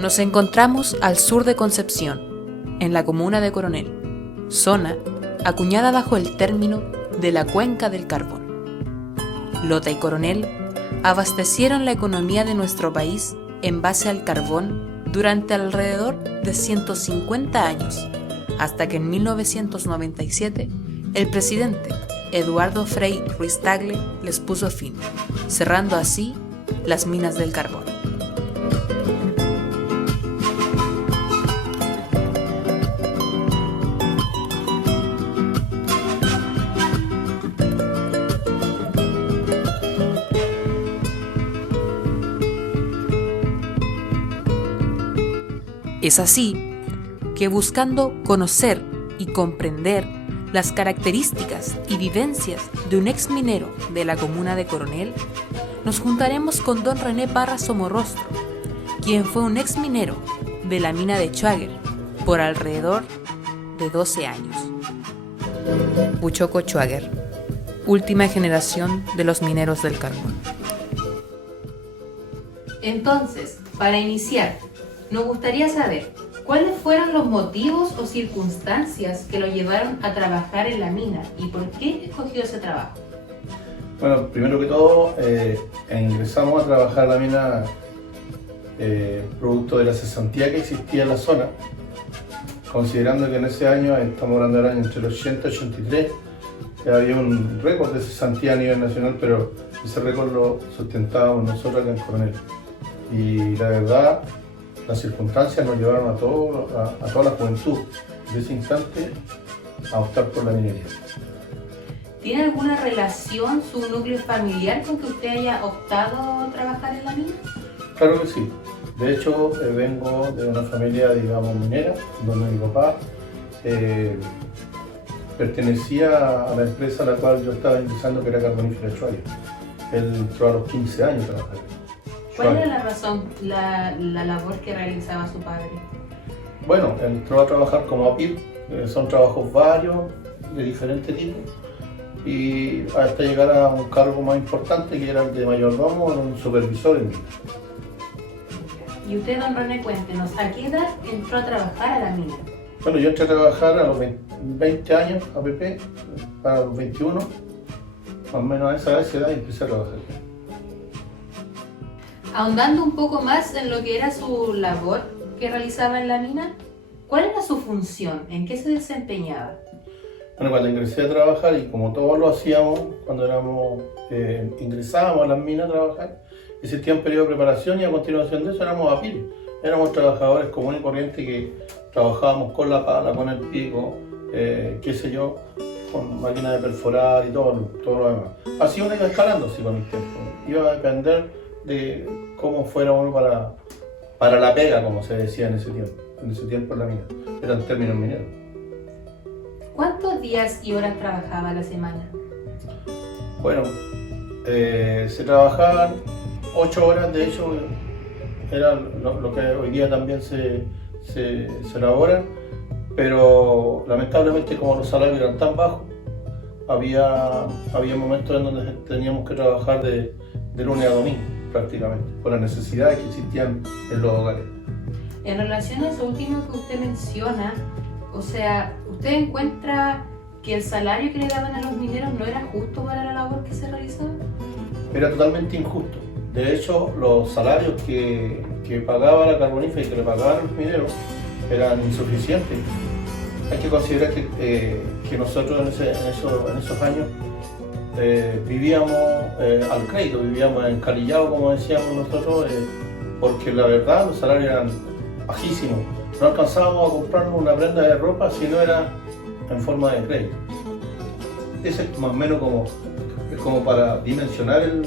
Nos encontramos al sur de Concepción, en la comuna de Coronel, zona acuñada bajo el término de la Cuenca del Carbón. Lota y Coronel abastecieron la economía de nuestro país en base al carbón durante alrededor de 150 años, hasta que en 1997 el presidente Eduardo Frei Ruiz-Tagle les puso fin, cerrando así las minas del carbón. Es así que, buscando conocer y comprender las características y vivencias de un ex minero de la comuna de Coronel, nos juntaremos con don René Parra Somorrostro, quien fue un ex minero de la mina de Schwager por alrededor de 12 años. Huichoco Schwager, última generación de los mineros del carbón. Entonces, para iniciar, nos gustaría saber cuáles fueron los motivos o circunstancias que lo llevaron a trabajar en la mina y por qué escogió ese trabajo. Bueno, primero que todo, ingresamos a trabajar en la mina producto de la cesantía que existía en la zona, considerando que en ese año, estamos hablando del año entre el 80 y 83, había un récord de cesantía a nivel nacional, pero ese récord lo sustentábamos nosotros acá en Coronel. Y la verdad, las circunstancias nos llevaron a toda la juventud de ese instante a optar por la minería. ¿Tiene alguna relación su núcleo familiar con que usted haya optado a trabajar en la mina? Claro que sí. De hecho, vengo de una familia, digamos, minera, donde mi papá pertenecía a la empresa a la cual yo estaba ingresando, que era Carbonífera Schwager. Él entró a los 15 años a trabajar. ¿Cuál era la razón, la labor que realizaba su padre? Bueno, entró a trabajar como APIP, son trabajos varios, de diferentes tipos, y hasta llegar a un cargo más importante que era el de mayordomo, un supervisor en mina. Y usted, don René, cuéntenos, ¿a qué edad entró a trabajar a la mina? Bueno, yo entré a trabajar a los 20 años, APP, para los 21, más o menos a esa edad, y empecé a trabajar. Ahondando un poco más en lo que era su labor que realizaba en la mina, ¿cuál era su función? ¿En qué se desempeñaba? Bueno, cuando ingresé a trabajar, y como todos lo hacíamos cuando ingresábamos a las minas a trabajar, existía un periodo de preparación y a continuación de eso éramos APIL. Éramos trabajadores comunes y corrientes que trabajábamos con la pala, con el pico, qué sé yo, con máquinas de perforar y todo lo demás. Así uno iba escalando así con el tiempo. Iba a depender de cómo fuera uno para la pega, como se decía en ese tiempo en la mina. Eran términos mineros. ¿Cuántos días y horas trabajaba a la semana? Bueno, se trabajaban 8 horas, de hecho, era lo que hoy día también se elabora, pero lamentablemente como los salarios eran tan bajos, había momentos en donde teníamos que trabajar de lunes a domingo, prácticamente, por las necesidades que existían en los hogares. En relación a eso último que usted menciona, o sea, ¿usted encuentra que el salario que le daban a los mineros no era justo para la labor que se realizaba? Era totalmente injusto. De hecho, los salarios que pagaba la carbonífera y que le pagaban los mineros eran insuficientes. Hay que considerar que nosotros en esos años vivíamos al crédito, vivíamos encalillado, como decíamos nosotros, porque la verdad los salarios eran bajísimos. No alcanzábamos a comprarnos una prenda de ropa si no era en forma de crédito. Ese es más o menos como para dimensionar el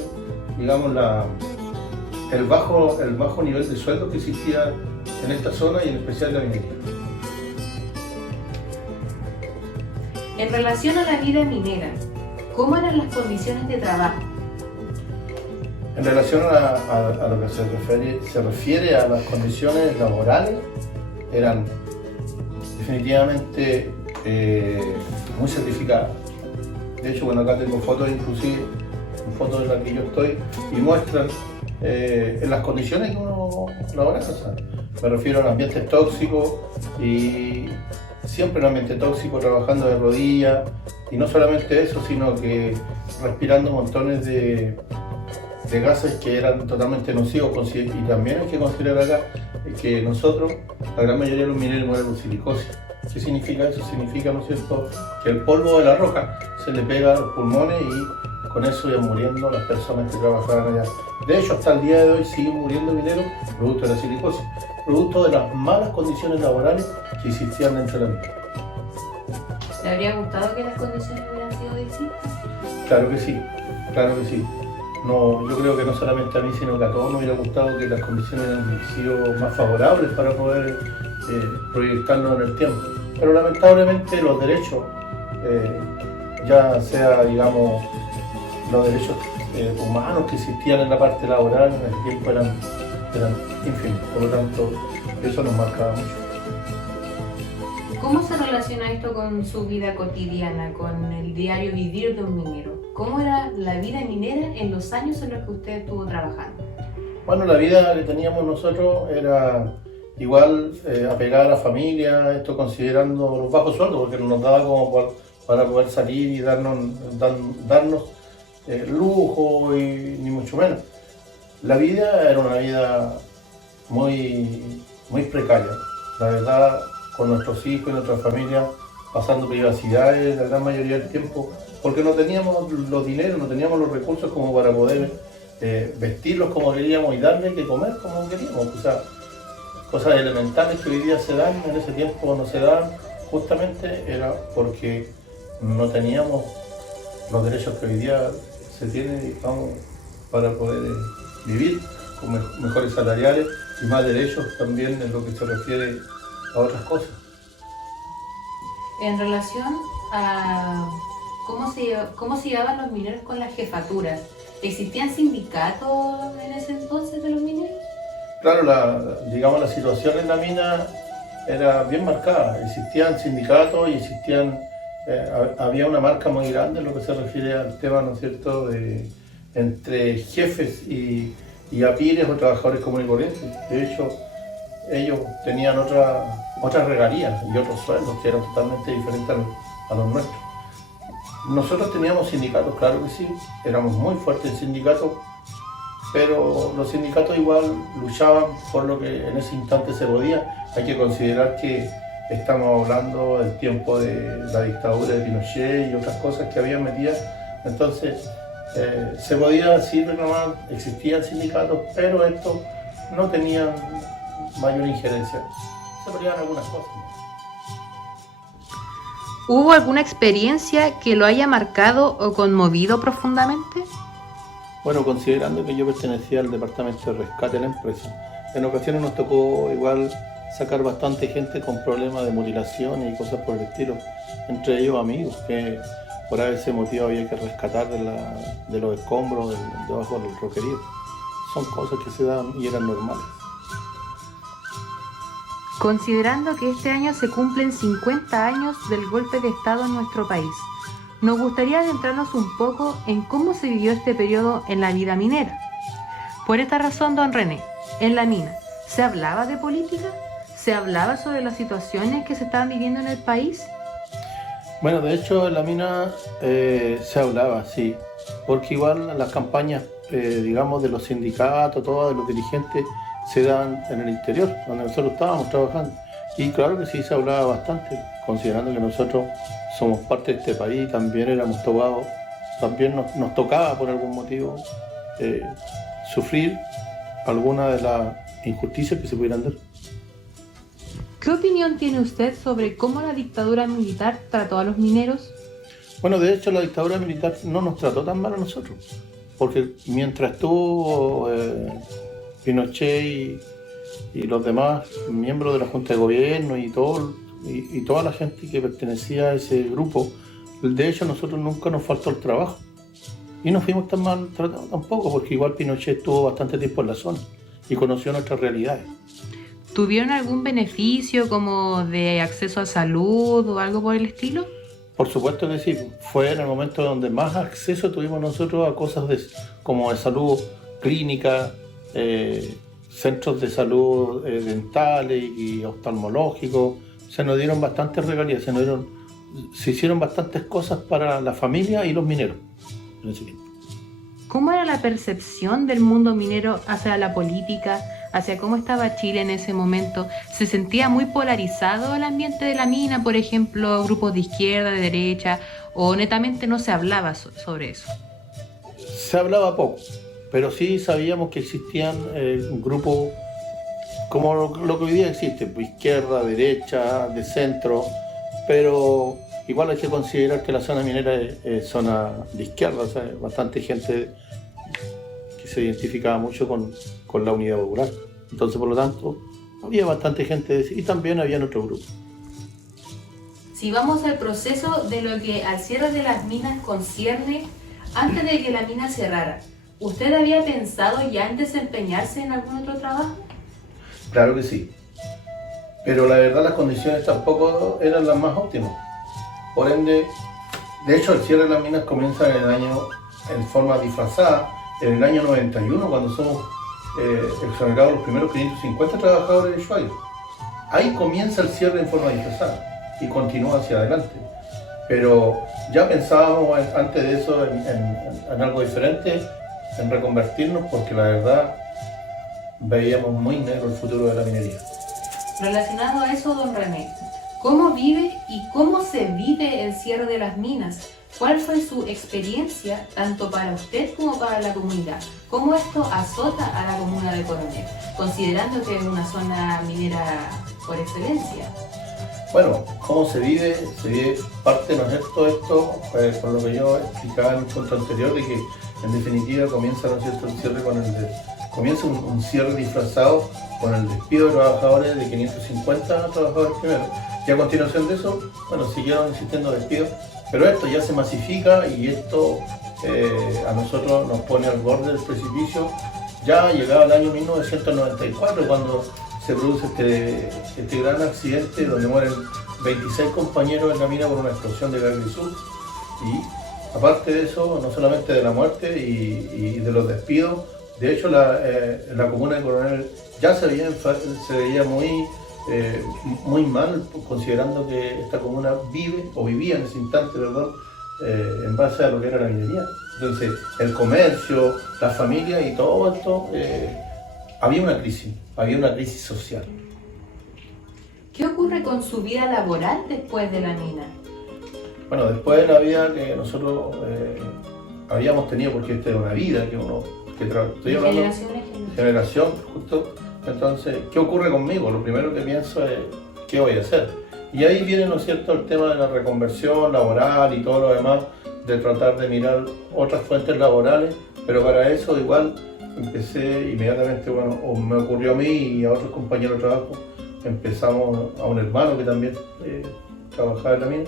bajo nivel de sueldo que existía en esta zona y en especial en la minería. En relación a la vida minera, ¿cómo eran las condiciones de trabajo? En relación a lo que se refiere a las condiciones laborales, eran definitivamente muy certificadas. De hecho, bueno, acá tengo fotos inclusive, fotos en las que yo estoy, y muestran en las condiciones que uno labora. O sea, Me refiero a ambientes tóxicos y siempre en ambiente tóxico, trabajando de rodillas, y no solamente eso, sino que respirando montones de gases que eran totalmente nocivos. Y también hay que considerar acá que nosotros, la gran mayoría de los mineros mueren por silicosis. ¿Qué significa eso? Significa, ¿no es cierto?, que el polvo de la roca se le pega a los pulmones y con eso iban muriendo las personas que trabajaban allá. De hecho, hasta el día de hoy siguen muriendo mineros producto de la silicosis, producto de las malas condiciones laborales que existían dentro de la mina. ¿Le habría gustado que las condiciones hubieran sido distintas? Claro que sí, claro que sí. No, yo creo que no solamente a mí, sino que a todos nos hubiera gustado que las condiciones hubieran sido más favorables para poder proyectarnos en el tiempo. Pero lamentablemente los derechos, ya sea, digamos, los derechos humanos que existían en la parte laboral en ese tiempo eran ínfimos. Por lo tanto, eso nos marcaba mucho. ¿Cómo se relaciona esto con su vida cotidiana, con el diario vivir de un minero? ¿Cómo era la vida minera en los años en los que usted estuvo trabajando? Bueno, la vida que teníamos nosotros era igual apegada a la familia, esto considerando los bajos sueldos, porque no nos daba como para poder salir y darnos lujo y ni mucho menos. La vida era una vida muy precaria, la verdad, con nuestros hijos y nuestra familia pasando privacidades la gran mayoría del tiempo, porque no teníamos los dineros, no teníamos los recursos como para poder vestirlos como queríamos y darles que comer como queríamos. O sea, cosas elementales que hoy día se dan, en ese tiempo no se dan, justamente era porque no teníamos los derechos que hoy día se tienen, digamos, para poder vivir con mejores salariales y más derechos también en lo que se refiere a otras cosas. En relación a cómo se llevaban los mineros con las jefaturas, ¿existían sindicatos en ese entonces de los mineros? Claro, digamos, la situación en la mina era bien marcada. Existían sindicatos y había una marca muy grande en lo que se refiere al tema, ¿no es cierto?, entre jefes y apires o trabajadores comunes y corrientes. De hecho, ellos tenían otras regalías y otros sueldos que eran totalmente diferentes a los nuestros. Nosotros teníamos sindicatos, claro que sí, éramos muy fuertes en sindicatos, pero los sindicatos igual luchaban por lo que en ese instante se podía. Hay que considerar que estamos hablando del tiempo de la dictadura de Pinochet y otras cosas que habían metidas. Entonces, se podía decir reclamar, existían sindicatos, pero estos no tenían mayor injerencia. Se peleaban algunas cosas. ¿Hubo alguna experiencia que lo haya marcado o conmovido profundamente? Bueno, considerando que yo pertenecía al departamento de rescate de la empresa, en ocasiones nos tocó igual sacar bastante gente con problemas de mutilación y cosas por el estilo, entre ellos amigos que por ese motivo había que rescatar de los escombros debajo del roquerío. Son cosas que se dan y eran normales. Considerando que este año se cumplen 50 años del golpe de Estado en nuestro país, nos gustaría adentrarnos un poco en cómo se vivió este periodo en la vida minera. Por esta razón, don René, en la mina, ¿se hablaba de política? ¿Se hablaba sobre las situaciones que se estaban viviendo en el país? Bueno, de hecho en la mina se hablaba, sí, porque igual las campañas, digamos, de los sindicatos, todas de los dirigentes, se dan en el interior, donde nosotros estábamos trabajando. Y claro que sí, se hablaba bastante, considerando que nosotros somos parte de este país, también éramos tocados, también nos tocaba por algún motivo sufrir alguna de las injusticias que se pudieran dar. ¿Qué opinión tiene usted sobre cómo la dictadura militar trató a los mineros? Bueno, de hecho la dictadura militar no nos trató tan mal a nosotros, porque mientras estuvo Pinochet y los demás miembros de la Junta de Gobierno y toda la gente que pertenecía a ese grupo, de hecho a nosotros nunca nos faltó el trabajo y no fuimos tan mal tratados tampoco, porque igual Pinochet estuvo bastante tiempo en la zona y conoció nuestras realidades. ¿Tuvieron algún beneficio como de acceso a salud o algo por el estilo? Por supuesto que sí, fue en el momento donde más acceso tuvimos nosotros a cosas como de salud clínica, centros de salud dentales y oftalmológicos, se nos dieron bastantes regalías, se hicieron bastantes cosas para la familia y los mineros en ese tiempo. ¿Cómo era la percepción del mundo minero hacia la política, hacia cómo estaba Chile en ese momento? ¿Se sentía muy polarizado el ambiente de la mina, por ejemplo, grupos de izquierda, de derecha, o netamente no se hablaba sobre eso? Se hablaba poco, pero sí sabíamos que existían grupos como lo que hoy día existe, pues, izquierda, derecha, de centro, pero igual hay que considerar que la zona minera es zona de izquierda, o sea, bastante gente que se identificaba mucho con la Unidad Popular. Entonces, por lo tanto, había bastante gente y también había otro grupo. Si vamos al proceso de lo que al cierre de las minas concierne, antes de que la mina cerrara, ¿usted había pensado ya en desempeñarse en algún otro trabajo? Claro que sí, pero la verdad las condiciones tampoco eran las más óptimas. Por ende, de hecho el cierre de las minas comienza en forma disfrazada, en el año 91, cuando somos exonerados los primeros 550 trabajadores de Ushuaia. Ahí comienza el cierre en forma disfrazada y continúa hacia adelante. Pero ya pensábamos antes de eso en algo diferente, en reconvertirnos, porque la verdad veíamos muy negro el futuro de la minería. Relacionado a eso, don René, ¿cómo vive y cómo se vive el cierre de las minas? ¿Cuál fue su experiencia, tanto para usted como para la comunidad? ¿Cómo esto azota a la comuna de Coronel, considerando que es una zona minera por excelencia? Bueno, ¿cómo se vive? Se vive parte, ¿no es cierto? Esto, por lo que yo explicaba en un punto anterior, de que en definitiva comienza, ¿no es cierto?, el cierre comienza un cierre disfrazado con el despido de trabajadores de 550 trabajadores primero. Y a continuación de eso, bueno, siguieron existiendo despidos, pero esto ya se masifica y esto a nosotros nos pone al borde del precipicio. Ya llegaba el año 1994 cuando se produce este gran accidente donde mueren 26 compañeros en la mina por una explosión de gas grisú. Y aparte de eso, no solamente de la muerte y de los despidos, de hecho la comuna de Coronel ya se veía muy mal, considerando que esta comuna vivía en ese instante, en base a lo que era la minería. Entonces el comercio, la familia y todo esto, había una crisis social. ¿Qué ocurre con su vida laboral después de la mina? Bueno, después de la vida que nosotros habíamos tenido, porque esta es una vida que uno estoy hablando generación, justo. Entonces, ¿qué ocurre conmigo? Lo primero que pienso es, ¿qué voy a hacer? Y ahí viene, ¿no es cierto?, el tema de la reconversión laboral y todo lo demás, de tratar de mirar otras fuentes laborales, pero para eso igual empecé inmediatamente, bueno, o me ocurrió a mí y a otros compañeros de trabajo, empezamos, a un hermano que también trabajaba en la mina,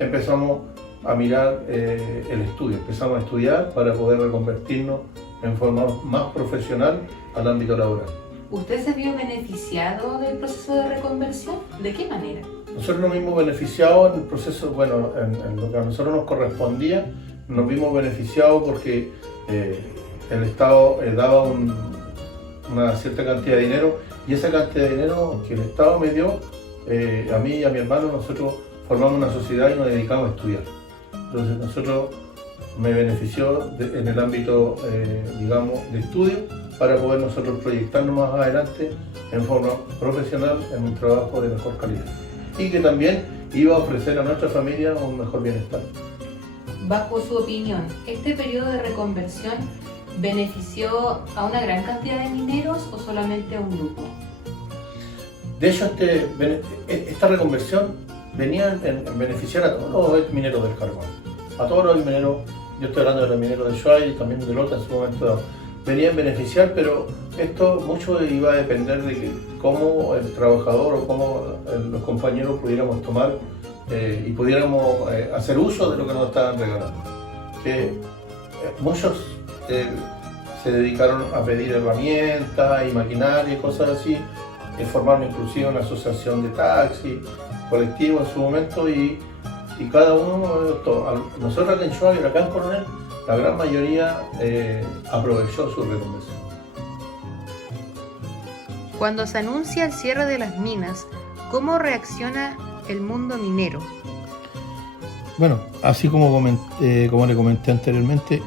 empezamos a mirar el estudio, empezamos a estudiar para poder reconvertirnos en forma más profesional al ámbito laboral. ¿Usted se vio beneficiado del proceso de reconversión? ¿De qué manera? Nosotros nos vimos beneficiados en el proceso, bueno, en lo que a nosotros nos correspondía, nos vimos beneficiados porque el Estado daba una cierta cantidad de dinero, y esa cantidad de dinero que el Estado me dio, a mí y a mi hermano, nosotros formamos una sociedad y nos dedicamos a estudiar. Entonces nosotros me benefició en el ámbito, digamos, de estudio, para poder nosotros proyectarnos más adelante en forma profesional en un trabajo de mejor calidad y que también iba a ofrecer a nuestra familia un mejor bienestar. Bajo su opinión, ¿este periodo de reconversión benefició a una gran cantidad de mineros o solamente a un grupo? De hecho, esta reconversión venía en beneficiar a todos los mineros del carbón, a todos los mineros. Yo estoy hablando de los mineros de Ushuaia y también de Lota en su momento dado. Venía en beneficiar, pero esto mucho iba a depender de cómo el trabajador o cómo los compañeros pudiéramos tomar y pudiéramos hacer uso de lo que nos estaban regalando. Que muchos se dedicaron a pedir herramientas y maquinaria y cosas así, formaron inclusive una asociación de taxi, colectivo en su momento, y cada uno, nosotros acá en Ushuaia y acá en Coronel, la gran mayoría aprovechó su reconversión. Cuando se anuncia el cierre de las minas, ¿cómo reacciona el mundo minero? Bueno, así como le comenté anteriormente,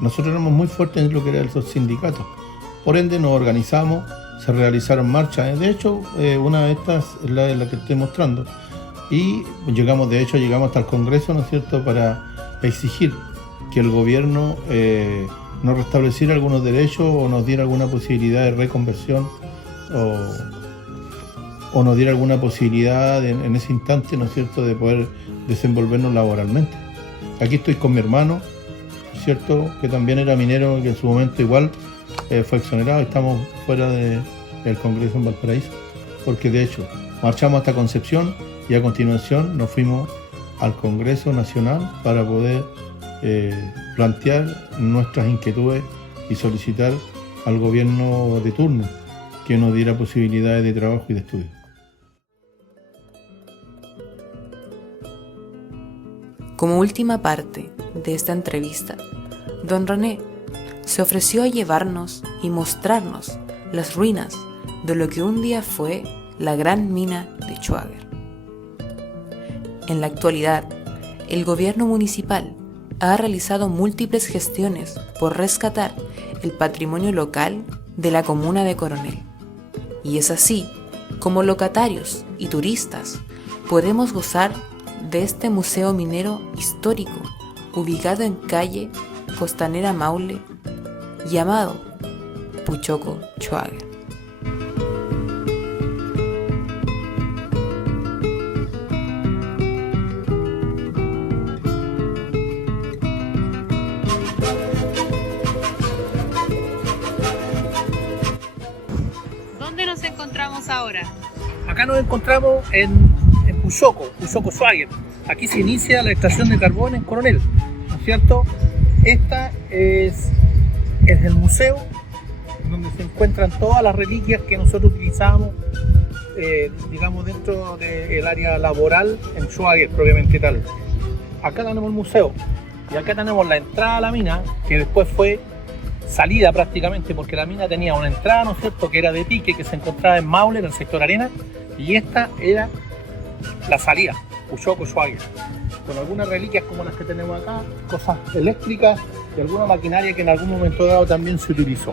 nosotros éramos muy fuertes en lo que eran los sindicatos. Por ende nos organizamos, se realizaron marchas. De hecho, una de estas es la que estoy mostrando. Y llegamos hasta el Congreso, ¿no es cierto?, para exigir que el gobierno nos restableciera algunos derechos o nos diera alguna posibilidad de reconversión o nos diera alguna posibilidad en ese instante, ¿no es cierto?, de poder desenvolvernos laboralmente. Aquí estoy con mi hermano, ¿cierto?, que también era minero, que en su momento igual fue exonerado. Estamos fuera del Congreso en Valparaíso, porque de hecho marchamos hasta Concepción y a continuación nos fuimos al Congreso Nacional para poder plantear nuestras inquietudes y solicitar al gobierno de turno que nos diera posibilidades de trabajo y de estudio. Como última parte de esta entrevista, don René se ofreció a llevarnos y mostrarnos las ruinas de lo que un día fue la gran mina de Schwager. En la actualidad, el gobierno municipal ha realizado múltiples gestiones por rescatar el patrimonio local de la comuna de Coronel. Y es así como locatarios y turistas podemos gozar de este museo minero histórico ubicado en calle Costanera Maule, llamado Puchoco Schwager. ¿Dónde nos encontramos ahora? Acá nos encontramos en Puchoco Schwager. Aquí se inicia la extracción de carbón en Coronel, ¿no es cierto? Esta es el museo donde se encuentran todas las reliquias que nosotros utilizamos, digamos, dentro del área laboral en Schwager, propiamente tal. Acá tenemos el museo y acá tenemos la entrada a la mina, que después fue salida prácticamente, porque la mina tenía una entrada, ¿no es cierto?, que era de pique, que se encontraba en Maule, en el sector Arena, y esta era la salida, Puchoco Schwager, con algunas reliquias como las que tenemos acá, cosas eléctricas y alguna maquinaria que en algún momento dado también se utilizó.